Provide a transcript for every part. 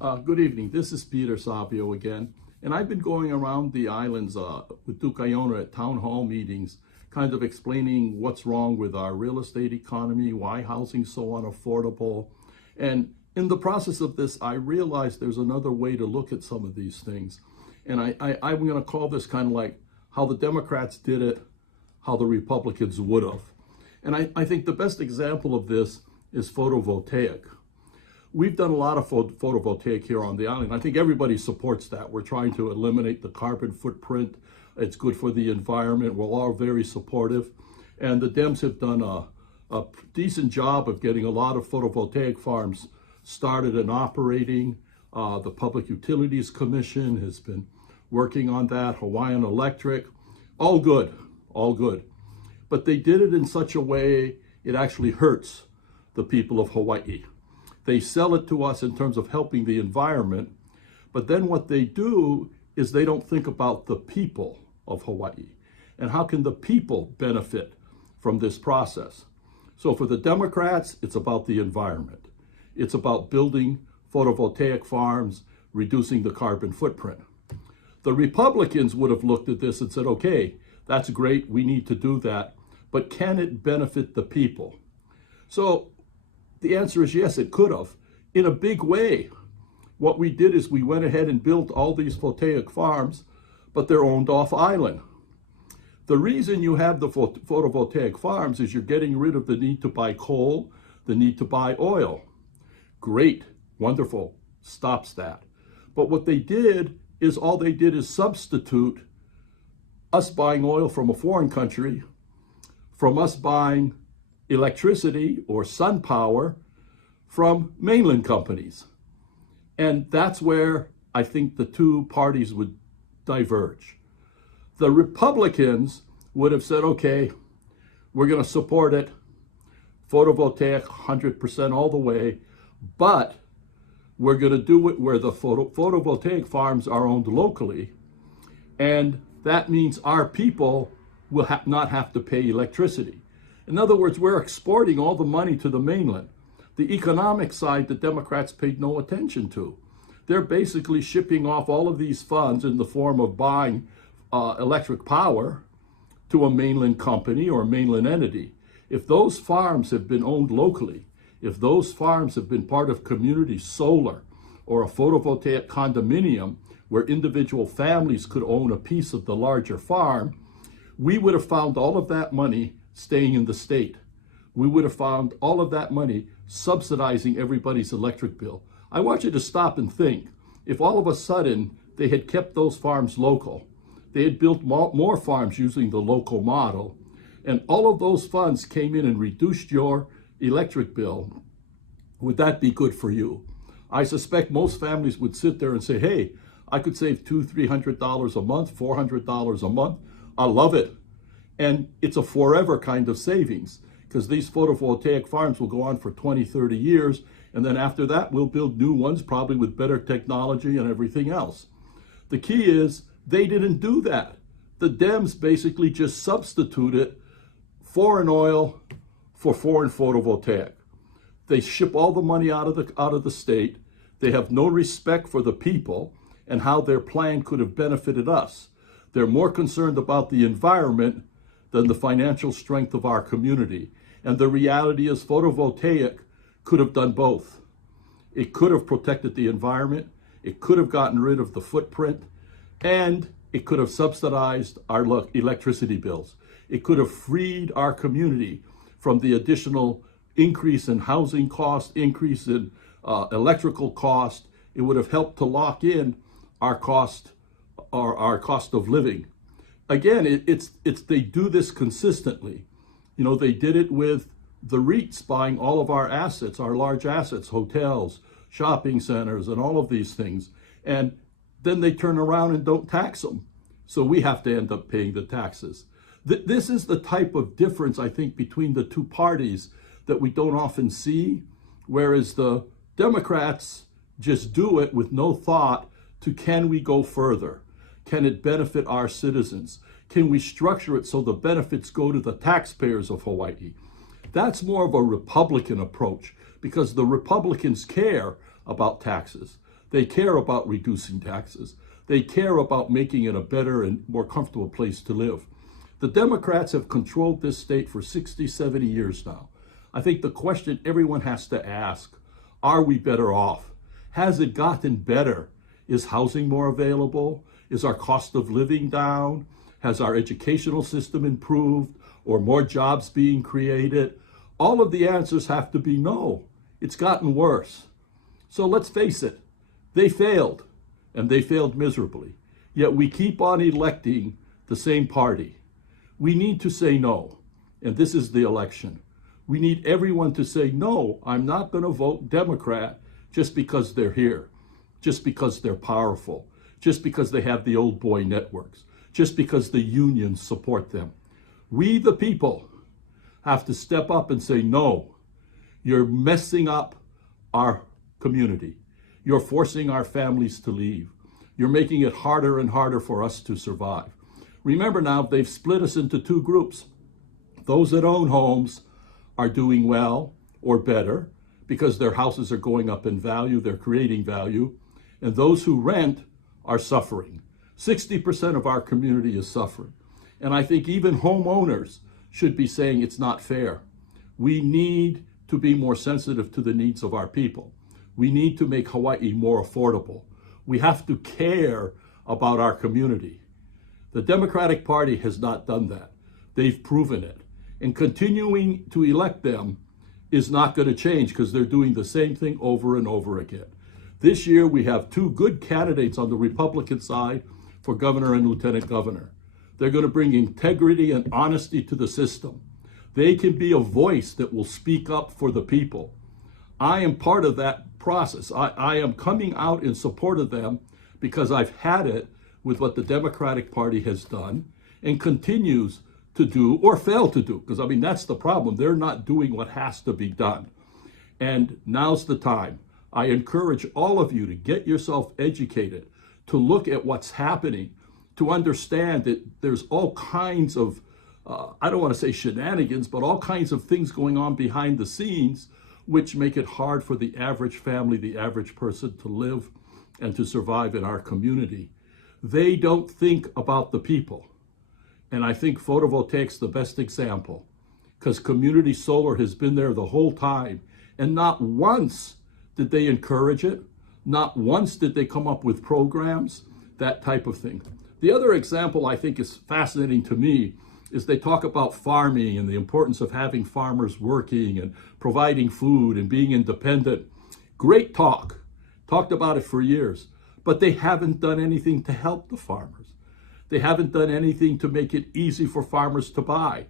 Good evening. This is Peter Savio again. And I've been going around the islands with Duke Aiona at town hall meetings, kind of explaining what's wrong with our real estate economy, why housing's so unaffordable. And in the process of this, I realized there's another way to look at some of these things. And I'm going to call this kind of like how the Democrats did it, how the Republicans would have. And I think the best example of this is photovoltaic. We've done a lot of photovoltaic here on the island. I think everybody supports that. We're trying to eliminate the carbon footprint. It's good for the environment. We're all very supportive. And the Dems have done a decent job of getting a lot of photovoltaic farms started and operating. The Public Utilities Commission has been working on that, Hawaiian Electric, all good, all good. But they did it in such a way it actually hurts the people of Hawaii. They sell it to us in terms of helping the environment, but then what they do is they don't think about the people of Hawaii and how can the people benefit from this process. So for the Democrats, it's about the environment. It's about building photovoltaic farms, reducing the carbon footprint. The Republicans would have looked at this and said, okay, that's great, we need to do that, but can it benefit the people? So the answer is yes, it could have, in a big way. What we did is we went ahead and built all these photovoltaic farms, but they're owned off island. The reason you have the photovoltaic farms is you're getting rid of the need to buy coal, the need to buy oil. Great, wonderful, stops that. But what they did is all they did is substitute us buying oil from a foreign country, from us buying electricity or sun power from mainland companies. And that's where I think the two parties would diverge. The Republicans would have said, okay, we're going to support it, photovoltaic 100% all the way, but we're going to do it where the photovoltaic farms are owned locally. And that means our people will not have to pay electricity. In other words, we're exporting all the money to the mainland. The economic side, the Democrats paid no attention to. They're basically shipping off all of these funds in the form of buying electric power to a mainland company or a mainland entity. If those farms have been owned locally, if those farms have been part of community solar or a photovoltaic condominium where individual families could own a piece of the larger farm, we would have found all of that money staying in the state. We would have found all of that money subsidizing everybody's electric bill. I want you to stop and think. If all of a sudden they had kept those farms local, they had built more farms using the local model, and all of those funds came in and reduced your electric bill, would that be good for you? I suspect most families would sit there and say, hey, I could save $200-300 a month, $400 a month. I love it. And it's a forever kind of savings because these photovoltaic farms will go on for 20-30 years. And then after that, we'll build new ones, probably with better technology and everything else. The key is they didn't do that. The Dems basically just substituted foreign oil for foreign photovoltaic. They ship all the money out of the state. They have no respect for the people and how their plan could have benefited us. They're more concerned about the environment than the financial strength of our community. And the reality is photovoltaic could have done both. It could have protected the environment, it could have gotten rid of the footprint, and it could have subsidized our electricity bills. It could have freed our community from the additional increase in housing cost, increase in electrical cost. It would have helped to lock in our cost of living. Again, it's they do this consistently. You know, they did it with the REITs buying all of our assets, our large assets, hotels, shopping centers, and all of these things. And then they turn around and don't tax them. So we have to end up paying the taxes. This is the type of difference, I think, between the two parties that we don't often see, whereas the Democrats just do it with no thought to can we go further? Can it benefit our citizens? Can we structure it so the benefits go to the taxpayers of Hawaii? That's more of a Republican approach because the Republicans care about taxes. They care about reducing taxes. They care about making it a better and more comfortable place to live. The Democrats have controlled this state for 60, 70 years now. I think the question everyone has to ask, are we better off? Has it gotten better? Is housing more available? Is our cost of living down? Has our educational system improved or more jobs being created? All of the answers have to be no. It's gotten worse. So let's face it, they failed, and they failed miserably. Yet we keep on electing the same party. We need to say no, and this is the election. We need everyone to say, no, I'm not going to vote Democrat just because they're here, just because they're powerful, just because they have the old boy networks, just because the unions support them. We, the people, have to step up and say, no, you're messing up our community. You're forcing our families to leave. You're making it harder and harder for us to survive. Remember now, they've split us into two groups. Those that own homes are doing well or better because their houses are going up in value, they're creating value, and those who rent are suffering. 60% of our community is suffering. And I think even homeowners should be saying it's not fair. We need to be more sensitive to the needs of our people. We need to make Hawaii more affordable. We have to care about our community. The Democratic Party has not done that. They've proven it. And continuing to elect them is not going to change because they're doing the same thing over and over again. This year, we have two good candidates on the Republican side for governor and lieutenant governor. They're going to bring integrity and honesty to the system. They can be a voice that will speak up for the people. I am part of that process. I am coming out in support of them because I've had it with what the Democratic Party has done and continues to do or fail to do. Because, I mean, that's the problem. They're not doing what has to be done. And now's the time. I encourage all of you to get yourself educated, to look at what's happening, to understand that there's all kinds of, I don't want to say shenanigans, but all kinds of things going on behind the scenes, which make it hard for the average family, the average person to live and to survive in our community. They don't think about the people. And I think photovoltaic's the best example because community solar has been there the whole time. And not once did they encourage it. Not once did they come up with programs, that type of thing. The other example I think is fascinating to me is they talk about farming and the importance of having farmers working and providing food and being independent. Great talk. Talked about it for years. But they haven't done anything to help the farmers. They haven't done anything to make it easy for farmers to buy.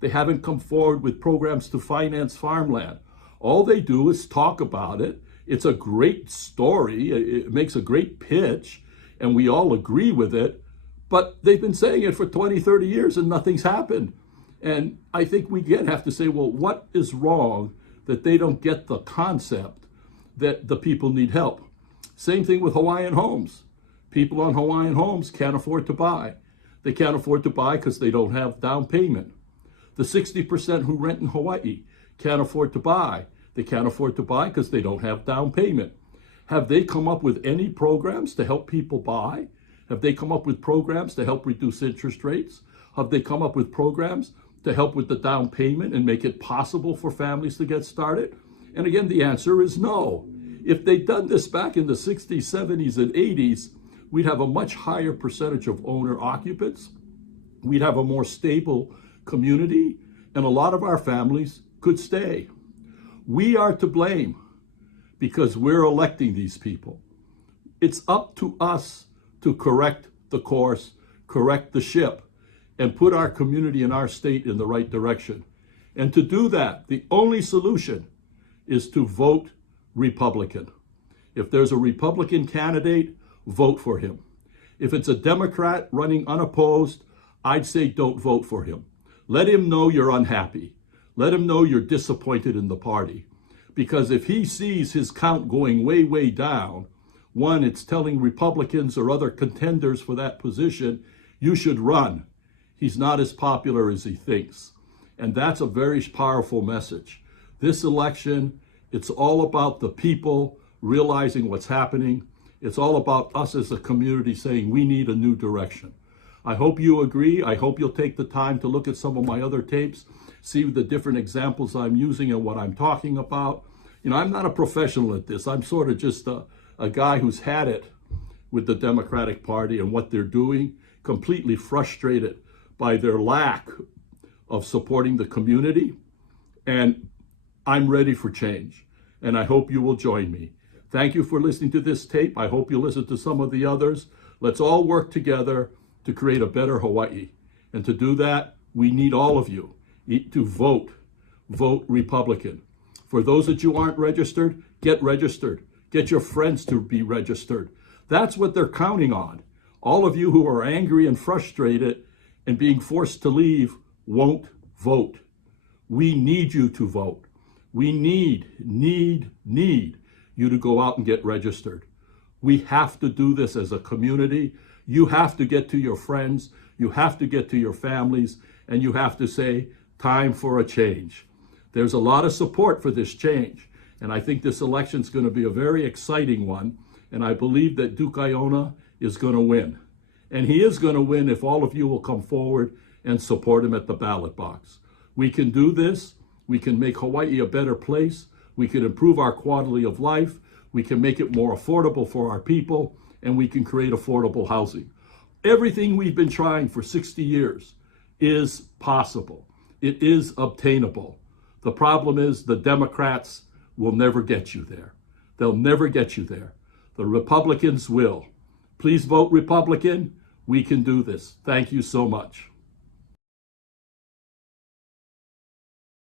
They haven't come forward with programs to finance farmland. All they do is talk about it. It's a great story. It makes a great pitch, and we all agree with it. But they've been saying it for 20, 30 years, and nothing's happened. And I think we again have to say, well, what is wrong that they don't get the concept that the people need help? Same thing with Hawaiian homes. People on Hawaiian homes can't afford to buy. They can't afford to buy because they don't have down payment. The 60% who rent in Hawaii can't afford to buy. They can't afford to buy because they don't have down payment. Have they come up with any programs to help people buy? Have they come up with programs to help reduce interest rates? Have they come up with programs to help with the down payment and make it possible for families to get started? And again, the answer is no. If they'd done this back in the 60s, 70s, and 80s, we'd have a much higher percentage of owner occupants. We'd have a more stable community, and a lot of our families could stay. We are to blame because we're electing these people. It's up to us to correct the course, correct the ship, and put our community and our state in the right direction. And to do that, the only solution is to vote Republican. If there's a Republican candidate, vote for him. If it's a Democrat running unopposed, I'd say don't vote for him. Let him know you're unhappy. Let him know you're disappointed in the party. Because if he sees his count going way, way down, one, it's telling Republicans or other contenders for that position, you should run. He's not as popular as he thinks. And that's a very powerful message. This election, it's all about the people realizing what's happening. It's all about us as a community saying we need a new direction. I hope you agree. I hope you'll take the time to look at some of my other tapes, see the different examples I'm using and what I'm talking about. You know, I'm not a professional at this. I'm sort of just a guy who's had it with the Democratic Party and what they're doing, completely frustrated by their lack of supporting the community. And I'm ready for change. And I hope you will join me. Thank you for listening to this tape. I hope you listen to some of the others. Let's all work together to create a better Hawaii. And to do that, we need all of you to vote. Vote Republican. For those that you aren't registered, get registered. Get your friends to be registered. That's what they're counting on. All of you who are angry and frustrated and being forced to leave won't vote. We need you to vote. We need you to go out and get registered. We have to do this as a community. You have to get to your friends. You have to get to your families, and you have to say, time for a change. There's a lot of support for this change, and I think this election is going to be a very exciting one, and I believe that Duke Aiona is going to win. And he is going to win if all of you will come forward and support him at the ballot box. We can do this. We can make Hawaii a better place. We can improve our quality of life. We can make it more affordable for our people, and we can create affordable housing. Everything we've been trying for 60 years is possible. It is obtainable. The problem is the Democrats will never get you there. They'll never get you there. The Republicans will. Please vote Republican. We can do this. Thank you so much.